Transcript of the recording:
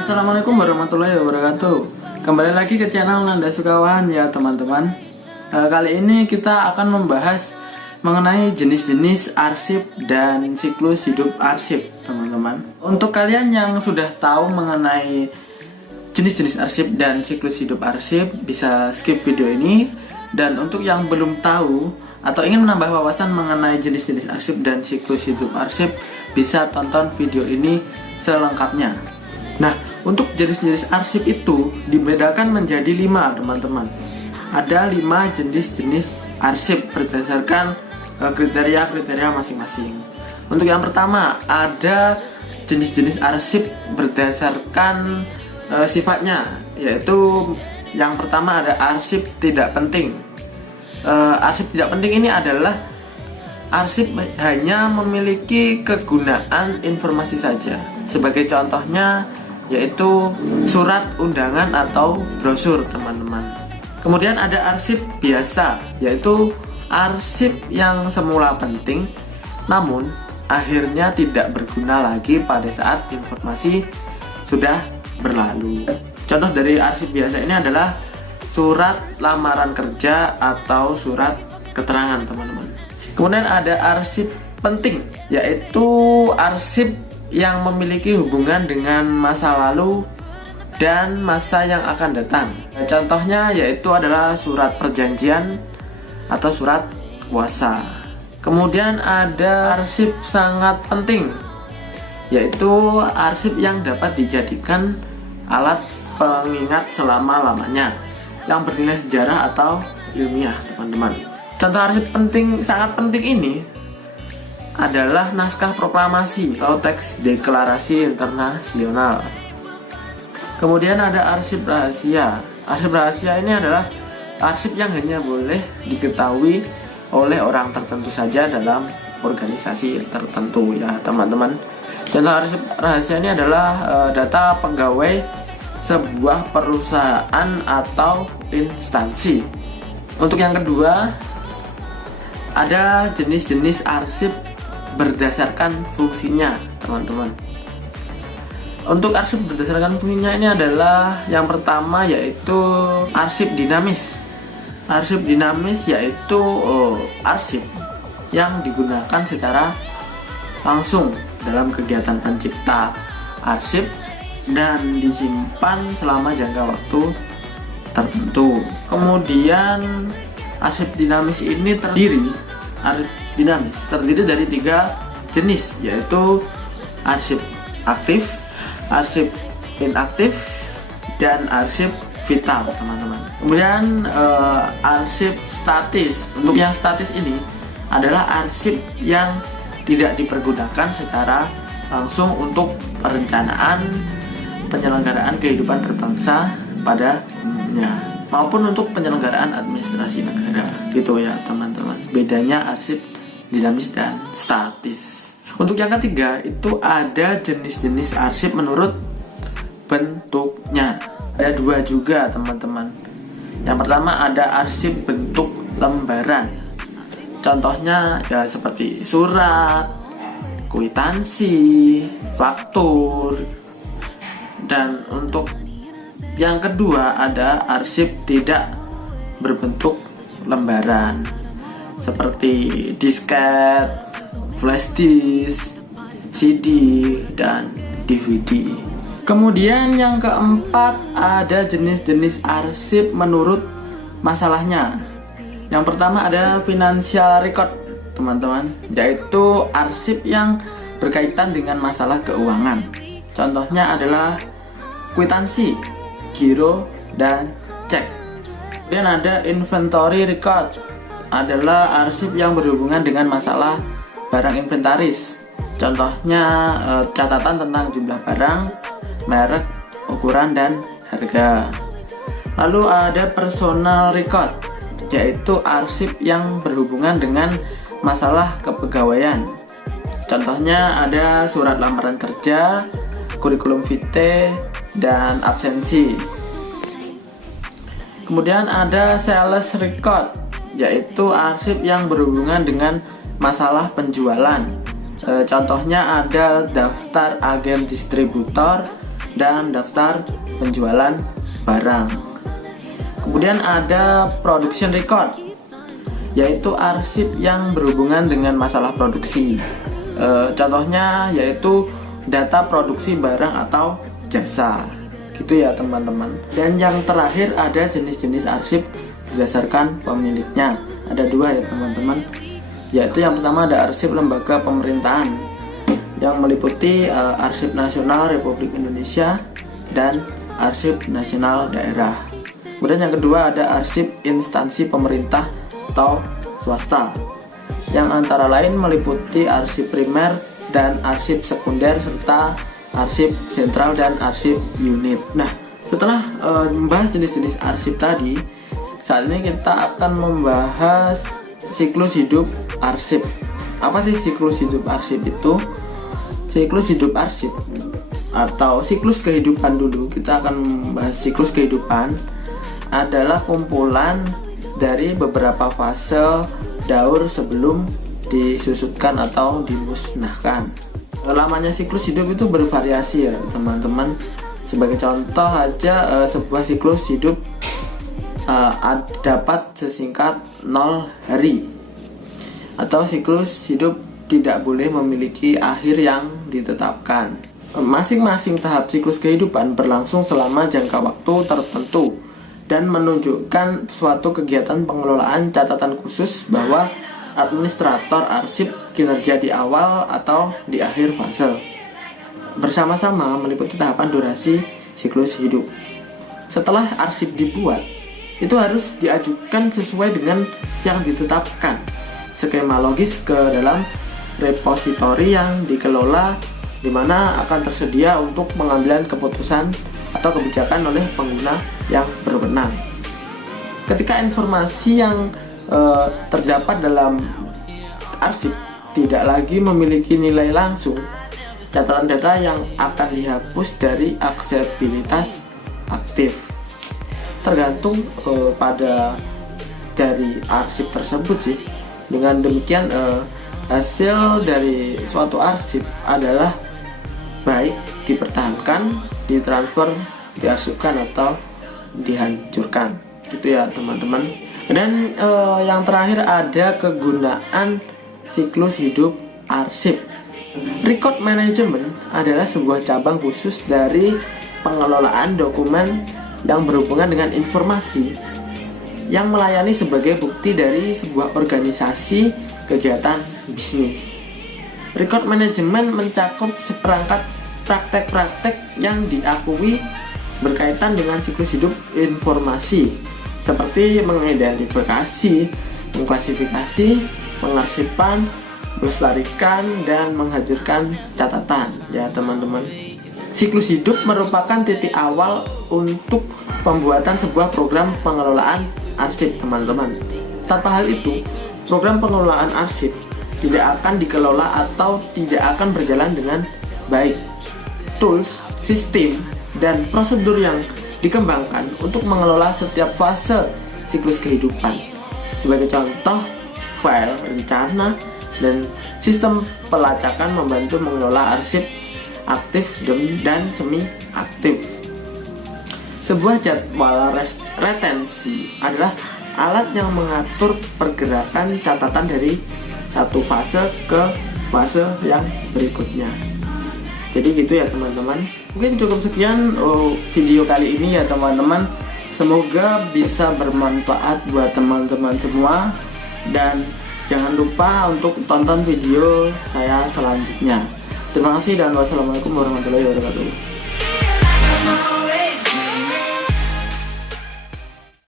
Assalamualaikum warahmatullahi wabarakatuh. Kembali lagi ke channel Nanda Sukawan ya teman-teman. Kali ini kita akan membahas mengenai jenis-jenis arsip dan siklus hidup arsip teman-teman. Untuk kalian yang sudah tahu mengenai jenis-jenis arsip dan siklus hidup arsip, bisa skip video ini. Dan untuk yang belum tahu atau ingin menambah wawasan mengenai jenis-jenis arsip dan siklus hidup arsip, bisa tonton video ini selengkapnya. Nah, untuk jenis-jenis arsip itu dibedakan menjadi 5 teman-teman. Ada 5 jenis-jenis arsip berdasarkan kriteria-kriteria masing-masing. Untuk yang pertama, ada jenis-jenis arsip berdasarkan sifatnya, yaitu yang pertama ada arsip tidak penting. Arsip tidak penting ini adalah arsip hanya memiliki kegunaan informasi saja. Sebagai contohnya yaitu surat undangan atau brosur teman-teman. Kemudian ada arsip biasa, yaitu arsip yang semula penting namun akhirnya tidak berguna lagi pada saat informasi sudah berlalu. Contoh dari arsip biasa ini adalah surat lamaran kerja atau surat keterangan teman-teman. Kemudian ada arsip penting, yaitu arsip yang memiliki hubungan dengan masa lalu dan masa yang akan datang. Contohnya yaitu adalah surat perjanjian atau surat kuasa. Kemudian ada arsip sangat penting, yaitu arsip yang dapat dijadikan alat pengingat selama-lamanya, yang bernilai sejarah atau ilmiah teman-teman. Contoh arsip penting, sangat penting ini adalah naskah proklamasi atau teks deklarasi internasional. Kemudian ada arsip rahasia. Arsip rahasia ini adalah arsip yang hanya boleh diketahui oleh orang tertentu saja dalam organisasi tertentu ya teman-teman. Contoh arsip rahasia ini adalah data pegawai sebuah perusahaan atau instansi. Untuk yang kedua, ada jenis-jenis arsip berdasarkan fungsinya teman-teman. Untuk arsip berdasarkan fungsinya ini adalah yang pertama yaitu arsip dinamis. Arsip dinamis yaitu arsip yang digunakan secara langsung dalam kegiatan pencipta arsip dan disimpan selama jangka waktu tertentu. Kemudian arsip dinamis ini terdiri dari 3 jenis, yaitu arsip aktif, arsip inaktif, dan arsip vital teman-teman. Kemudian arsip statis. Untuk yang statis ini adalah arsip yang tidak dipergunakan secara langsung untuk perencanaan penyelenggaraan kehidupan berbangsa pada umumnya maupun untuk penyelenggaraan administrasi negara, gitu ya teman-teman. Bedanya arsip dinamis dan statis. Untuk yang ketiga itu ada jenis-jenis arsip menurut bentuknya. Ada 2 juga teman-teman. Yang pertama ada arsip bentuk lembaran. Contohnya ya seperti surat, kwitansi, faktur. Dan untuk yang kedua ada arsip tidak berbentuk lembaran, seperti disket, flash disk, CD, dan DVD. Kemudian yang keempat ada jenis-jenis arsip menurut masalahnya. Yang pertama ada financial record teman-teman, yaitu arsip yang berkaitan dengan masalah keuangan. Contohnya adalah kwitansi, giro, dan cek. Kemudian ada inventory record, adalah arsip yang berhubungan dengan masalah barang inventaris. Contohnya catatan tentang jumlah barang, merek, ukuran, dan harga. Lalu ada personal record, yaitu arsip yang berhubungan dengan masalah kepegawaian. Contohnya ada surat lamaran kerja, kurikulum vitae, dan absensi. Kemudian ada sales record, yaitu arsip yang berhubungan dengan masalah penjualan. Contohnya ada daftar agen distributor dan daftar penjualan barang. Kemudian ada production record, yaitu arsip yang berhubungan dengan masalah produksi. Contohnya yaitu data produksi barang atau jasa. Gitu ya teman-teman. Dan yang terakhir ada jenis-jenis arsip berdasarkan pemiliknya. Ada dua ya teman-teman, yaitu yang pertama ada arsip lembaga pemerintahan yang meliputi arsip nasional Republik Indonesia dan arsip nasional daerah. Kemudian yang kedua ada arsip instansi pemerintah atau swasta, yang antara lain meliputi arsip primer dan arsip sekunder serta arsip sentral dan arsip unit. Nah, setelah membahas jenis-jenis arsip tadi, saat ini kita akan membahas siklus hidup arsip. Apa sih siklus hidup arsip itu? Siklus hidup arsip atau siklus kehidupan dulu, kita akan membahas siklus kehidupan adalah kumpulan dari beberapa fase daur sebelum disusutkan atau dimusnahkan. Lamanya siklus hidup itu bervariasi ya teman-teman. Sebagai contoh aja, sebuah siklus hidup dapat sesingkat 0 hari, atau siklus hidup tidak boleh memiliki akhir yang ditetapkan. Masing-masing tahap siklus kehidupan berlangsung selama jangka waktu tertentu dan menunjukkan suatu kegiatan pengelolaan catatan khusus bahwa administrator arsip kinerja di awal atau di akhir fase. Bersama-sama meliputi tahapan durasi siklus hidup. Setelah arsip dibuat, itu harus diajukan sesuai dengan yang ditetapkan skema logis ke dalam repositori yang dikelola, di mana akan tersedia untuk pengambilan keputusan atau kebijakan oleh pengguna yang berwenang. Ketika informasi yang terdapat dalam arsip tidak lagi memiliki nilai langsung, catatan data yang akan dihapus dari aksesibilitas aktif. Tergantung pada dari arsip tersebut sih. Dengan demikian hasil dari suatu arsip adalah baik dipertahankan, ditransfer, diarsipkan atau dihancurkan. Gitu ya teman-teman. Dan yang terakhir ada kegunaan siklus hidup arsip. Record management adalah sebuah cabang khusus dari pengelolaan dokumen yang berhubungan dengan informasi yang melayani sebagai bukti dari sebuah organisasi kegiatan bisnis. Record management mencakup seperangkat praktek-praktek yang diakui berkaitan dengan siklus hidup informasi, seperti mengidentifikasi, mengklasifikasi, pengarsipan, melestarikan, dan menghadirkan catatan ya teman-teman. Siklus hidup merupakan titik awal untuk pembuatan sebuah program pengelolaan arsip teman-teman. Tanpa hal itu, program pengelolaan arsip tidak akan dikelola atau tidak akan berjalan dengan baik. Tools, sistem, dan prosedur yang dikembangkan untuk mengelola setiap fase siklus kehidupan. Sebagai contoh, file rencana dan sistem pelacakan membantu mengelola arsip aktif dan semi aktif. Sebuah jadwal retensi adalah alat yang mengatur pergerakan catatan dari satu fase ke fase yang berikutnya. Jadi gitu ya teman-teman. Mungkin cukup sekian video kali ini ya teman-teman. Semoga bisa bermanfaat buat teman-teman semua. Dan jangan lupa untuk tonton video saya selanjutnya. Terima kasih dan wassalamualaikum warahmatullahi wabarakatuh.